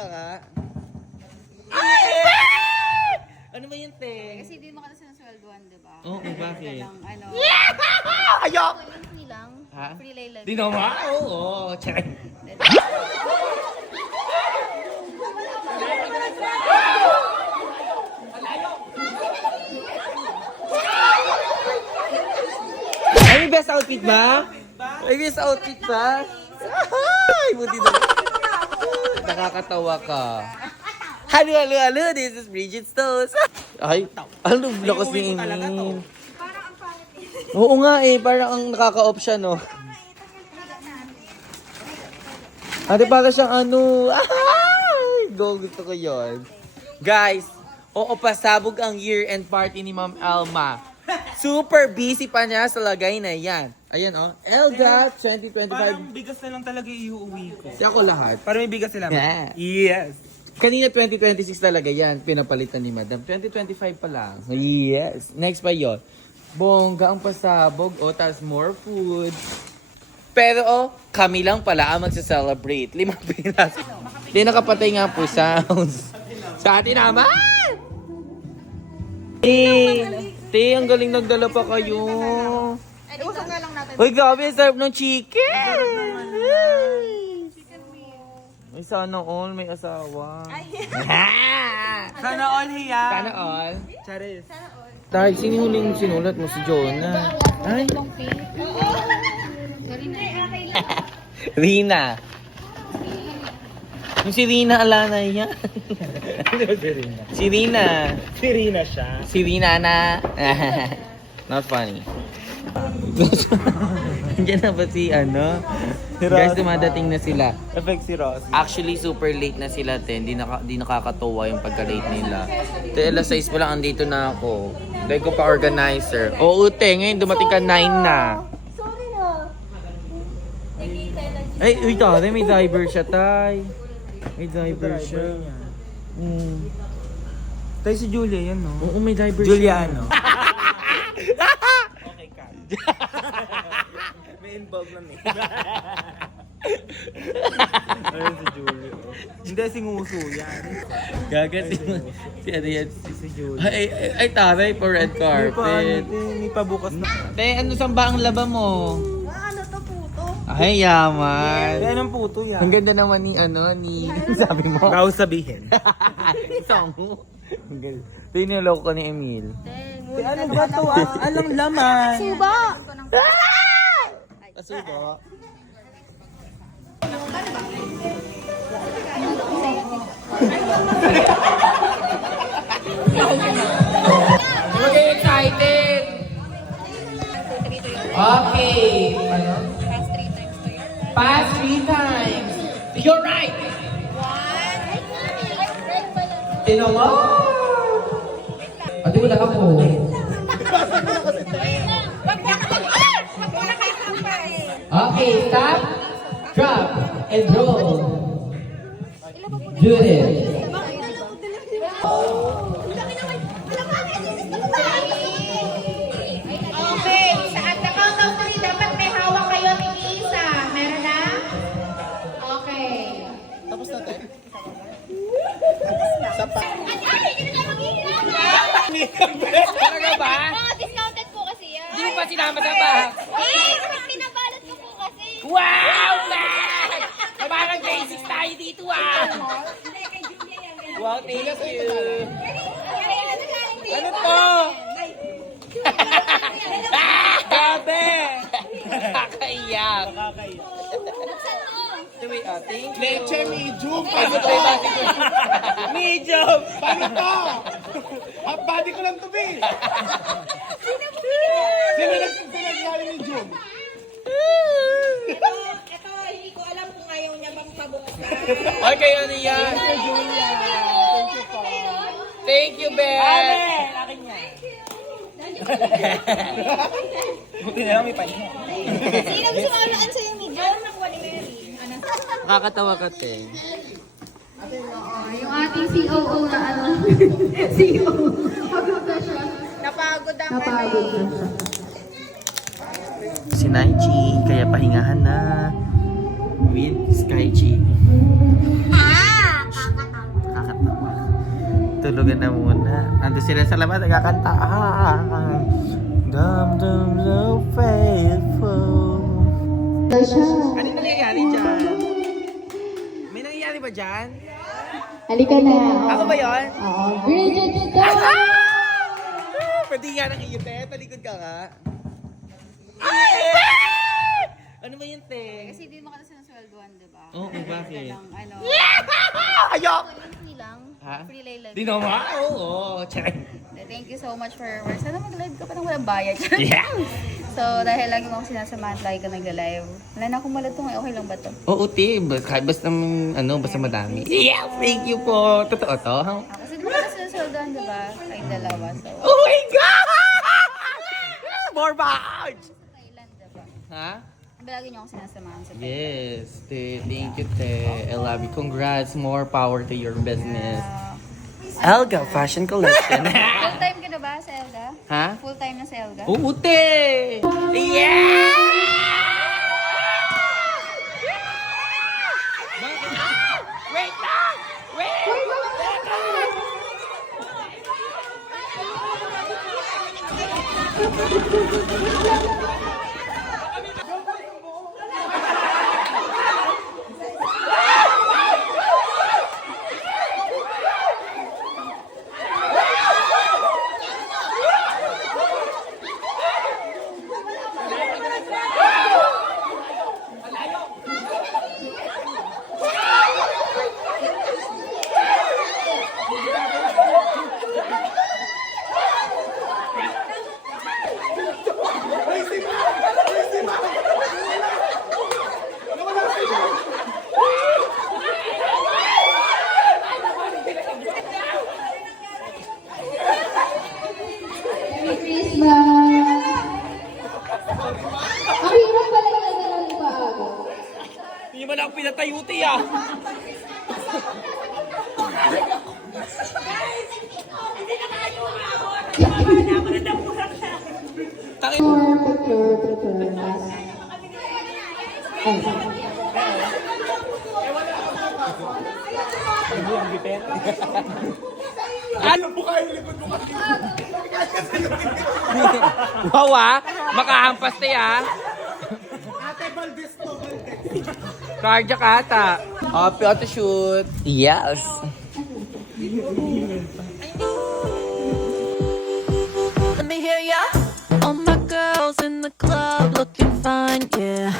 ka nga. Ano ba yun, te? Kasi di mo ka sinasweldoan, di ba? Oo, bakit? Ano? Ayok! Free lang. Ha? Free lang. Di naman? Oo. Check. Ay, may best outfit ba? May best outfit ba? Ay, buti na. Nakakatawa ka. Halo, this is Bridget Stones. Ay, ano, lakas ni Emil. Oo nga eh, parang ang nakaka-off siya, no? Ate, para siyang ano, ay, gusto ko yun. Guys, oo, pasabog ang year-end party ni Ma'am Elma. Super busy pa niya sa lagay na yan. Ayan, oh. Elga 2025. Parang bigas na lang talaga iuuwi ko. Di ako lahat. Parang may bigas sila. Yeah. Yes. Kanina 2026 talaga yan. Pinapalitan ni Madam. 2025 pa lang. Yes. Next pa yon. Bongga ang pasabog. O, tas more food. Pero, oh, kami lang pala ang magsa-celebrate. 5 pinas. Di nakapatay nga po sounds. Sa atin naman! Te, ang galing nagdala pa kayo. Iwasan nga lang natin. Uy, grabe, sarap ng chicken! Ay, sana all may asawa. Sana all hiya. Sana all. Charis. Tay, sino huling sinulat mo si Jonah? Ay, Rina. Yung si Rina Alana yan. Ano ba si Rina? Si Rina. Si Rina siya. Si Rina na. Not funny. Nandiyan na ba si ano? Guys, dumadating na sila. Effect si Ross. Actually, super late na sila, te. Di nakakatuwa yung pagka-late nila. Te, alas 6 pa lang, andito na ako. Dahil ko pa organizer. Oo, te. Ngayon, dumating ka 9 na. Sorry na. Ay, uy, tari. May driver siya, tay. May driver siya. Tayo si Julia yan, no? Oo, may driver Juliano. siya. Okay, cut. May involved na Ayun si Julia. Hindi, si Nguso yan. Gagat si ano yan? Si Julia. Ay, taray for red carpet. May pabukas na. Te, ano saan ba ang laba mo? Ano to puto? Ay, yaman. Yan ang puto yan. Ang ganda naman ni sabi mo. Bago sabihin. Songo. Ang ganda. Tiniloko ka ni Emil. Ano ba to? Anong laman? Suba! Pasubo. Okay, excited! Okay. Ano? Pass 3 times. You're right! Tinama! Ate, wala ako. Okay, stop, drop, and roll. Do this. Okay, sa at the count of 3, dapat may hawak kayo ni Isa. Meron na? Okay. Tapos na tayo? Ay, hindi na maghihirap! Talaga ba? Oo, discounted po kasi yan. Hindi mo pa sinama sa bahay. Eh, pinabalot ko po kasi. Wow, man! Parang basics tayo dito, ah! Wow, thank you. Ano to? Gabi! Nakakaiyak. Wait, thank you. Leche medium! Paano to? Medium! Paano to? Half body ko lang to, be! Sino nagsasabi medium? Ito, hindi ko alam kung ayaw niya bang pabukas. Okay, ano yan? Thank you, Ben! Akin niya. Buti na lang may panin. Sino gusto mawalaan sa'yo ni John? Nakuha ni Mary. Nakakatawa ka, te. Yung ating COO na ano. COO. Pagod na siya. Napagod ang Napagod na siya. Si Naichi, kaya pahingahan na with Skychi. tulugan na muna. Ando sila sa labas, nagkakanta. Dum dum so faithful. Ano yung nangyayari dyan? May nangyayari ba dyan? Halika na. Ako ba yun? Oo. Bridget Stone! Pwede nga nang iyo, te. Talikod ka nga. Ay! Ano ba yun, te? Kasi di mo kasi sinasweldoan, di ba? Oo, bakit? Lang, ano. Ayok! Free lang. Ha? Free lang. Di naman? Oo, check. Thank you so much for your work. Sana mag-live ka pa nang walang bayad. Yeah! So, dahil lagi mo ako sinasamahan, lagi ka nag-live. Wala na akong malatong. Okay lang ba to? Oo, te. Kahit basta, basta madami. Yes! Thank you po. Totoo to? Kasi di mo kasi sinasweldoan, di ba? Kayong dalawa. So, Oh my God! More vouch! Thailand, di ba? Ha? Lagi niyo ako sinasamahan sa Thailand. Yes, te. Thank you, te. I love you. Congrats. More power to your business. Elga Fashion Collection. Full-time ka na ba sa Elga? Ha? Full-time na sa Elga? Oo, te! Yeah! Wait lang! Wait! Merry Christmas! Ang hirap pala yung nagalalang paaga. Hindi mo lang pinatayuti ah! Prepare. Ano po kayo likod mo kasi? Wow ah! Makahampas tayo ah! Ate Valdez to, Valdez. Cardiac ata. Happy auto shoot. Yes. Let me hear ya. All my girls in the club looking fine, yeah.